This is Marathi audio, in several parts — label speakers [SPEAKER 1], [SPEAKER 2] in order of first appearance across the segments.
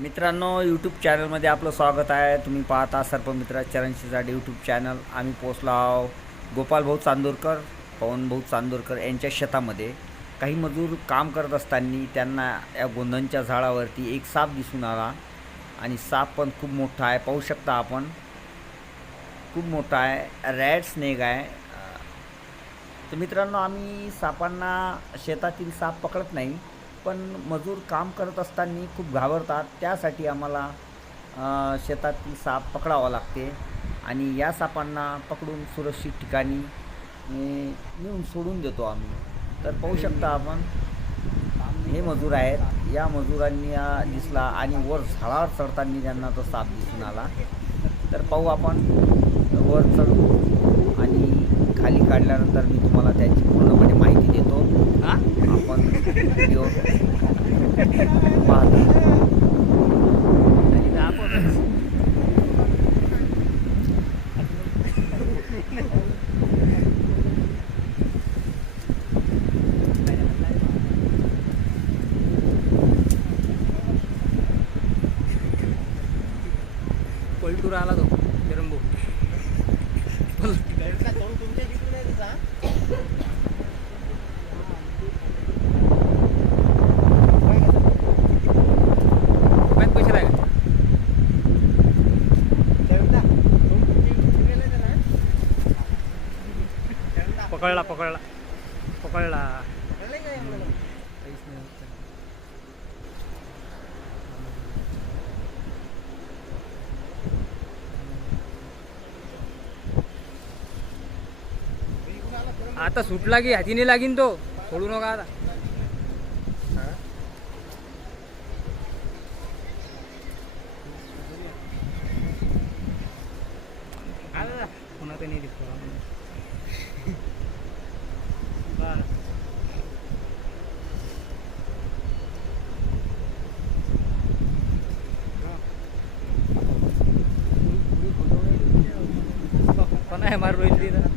[SPEAKER 1] मित्रांनो यूट्यूब चॅनलमध्ये आपलं स्वागत आहे. तुम्ही पाहता सर्पमित्रा चरणशी जाडे यूट्यूब चॅनल आम्ही पोचलो आहो गोपाल भाऊ चांदोरकर पवन भाऊ चांदोरकर यांच्या शेतामध्ये. काही मजूर काम करत असताना त्यांना या गोंधनच्या झाडावरती एक साप दिसून आला आणि साप पण खूप मोठा आहे. पाहू शकता आपण. खूप मोठा आहे. रॅड स्नेक आहे. तर मित्रांनो आम्ही सापांना शेतातील साप पकडत नाही. पण मजूर काम करत असताना खूप घाबरतात. त्यासाठी आम्हाला शेतातील साप पकडावा लागते आणि या सापांना पकडून सुरक्षित ठिकाणी नेऊन सोडून देतो आम्ही. तर पाहू शकता आपण हे मजूर आहेत. या मजुरांनी दिसला आणि वर झाडावर चढताना त्यांना तो साप दिसून आला. तर पाहू आपण वर चढू आणि खाली काढल्यानंतर मी तुम्हाला त्याची पूर्णपणे माहिती देतो. आपण व्हिडिओ पाहतो. आणि आपण
[SPEAKER 2] पलटूर आला तो विरंबू रुपयात पैसे लागले पकडला पकडला पकडला आता सुटला की हातीने लागीन तो सोडू नका आता पुन्हा ते नाही दिसतो बरं. पण आहे मार रोहित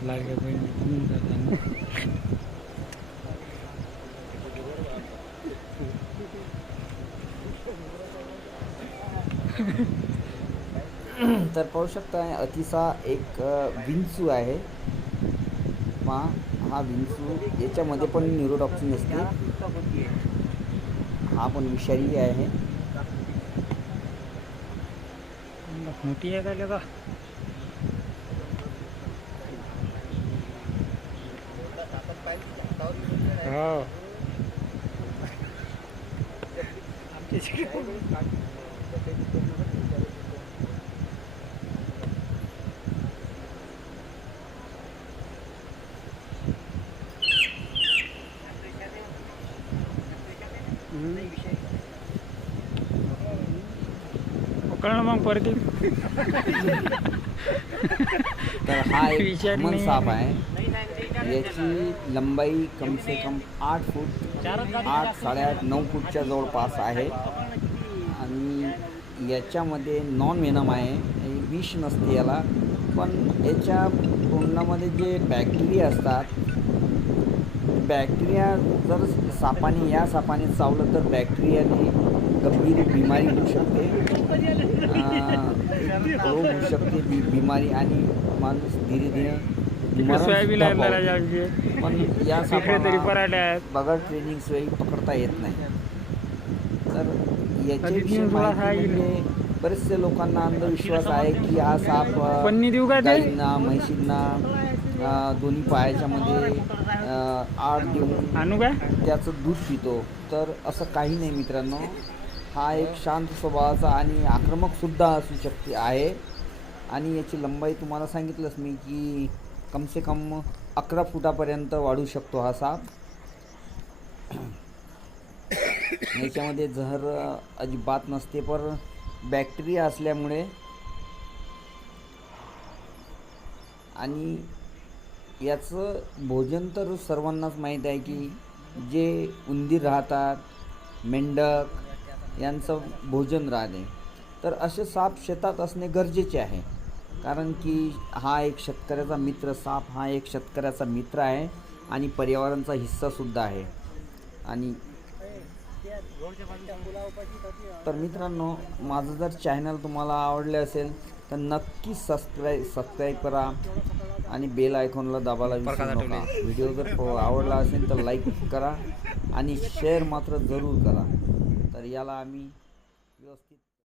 [SPEAKER 2] भाऊ. लागले पाहिजे
[SPEAKER 1] तर पाहू शकता अतिसा एक विंचू आहे. पहा हा विंचू याच्यामध्ये पण न्यूरोटॉक्सिन असते. हा पण विषारी आहे.
[SPEAKER 2] मोठी आहे का हो. पकडलं मग परत.
[SPEAKER 1] तर हा एक
[SPEAKER 2] विषारी
[SPEAKER 1] कॉमन
[SPEAKER 2] नाही.
[SPEAKER 1] साप आहे. याची लंबाई कम से कम आठ फूट आठ साडेआठ नऊ फूटच्या जवळपास आहे. आणि याच्यामध्ये नॉन वेनम आहे विष नसते याला. पण याच्या तोंडामध्ये जे बॅक्टेरिया असतात बॅक्टेरिया जर सापाने या सापाने चावलं तर बॅक्टेरियाने गंभीर बिमारी होऊ शकते. रोग होऊ शकते बी बिमारी. आणि माणूस धीरे धीरे
[SPEAKER 2] सोयाबीन. जास्त.
[SPEAKER 1] पण या
[SPEAKER 2] तरी
[SPEAKER 1] सापाला
[SPEAKER 2] पराठे आहेत.
[SPEAKER 1] बगर ट्रेनिंग शिवाय पकडता येत नाही. तर याच्याविषयी माहिती
[SPEAKER 2] येईल.
[SPEAKER 1] म्हणजे बरेचसे लोकांना अंधविश्वास आहे की हा साप अ,
[SPEAKER 2] पन्नी देऊ का ते
[SPEAKER 1] गाईंना म्हैशींना अ, दोन्ही पायाच्या मध्ये अ, आड देऊन
[SPEAKER 2] आणू का
[SPEAKER 1] त्याचं दूध पितो. तर असं काही नाही मित्रांनो. हा एक शांत स्वभावाचा आणि आक्रमक सुद्धा असू शकते आहे. आणि याची लंबाई तुम्हाला सांगितलंच मी की कम से कम अकरा फुटापर्यंत वाढू शकतो हा साप. याच्यामध्ये जहर अजिबात नसते पर बॅक्टेरिया असल्यामुळे. आणि याचं भोजन तर सर्वांनाच माहीत आहे की जे उंदीर राहतात मेंढक यांचं भोजन राहते. तर असे साप शेतात असणे गरजेचे आहे. कारण की हा एक शेतकऱ्याचा मित्र साप हा एक शेतकऱ्याचा मित्र आहे आणि पर्यावरणाचा हिस्सासुद्धा आहे. आणि तर मित्रांनो माझं जर चॅनल तुम्हाला आवडले असेल तर नक्की सबस्क्राईब सबस्क्राईब करा आणि बेल आयकॉनला दाबायला विसरू नका. व्हिडिओ जर आवडला असेल तर लाईक करा आणि शेअर मात्र जरूर करा. तर याला आम्ही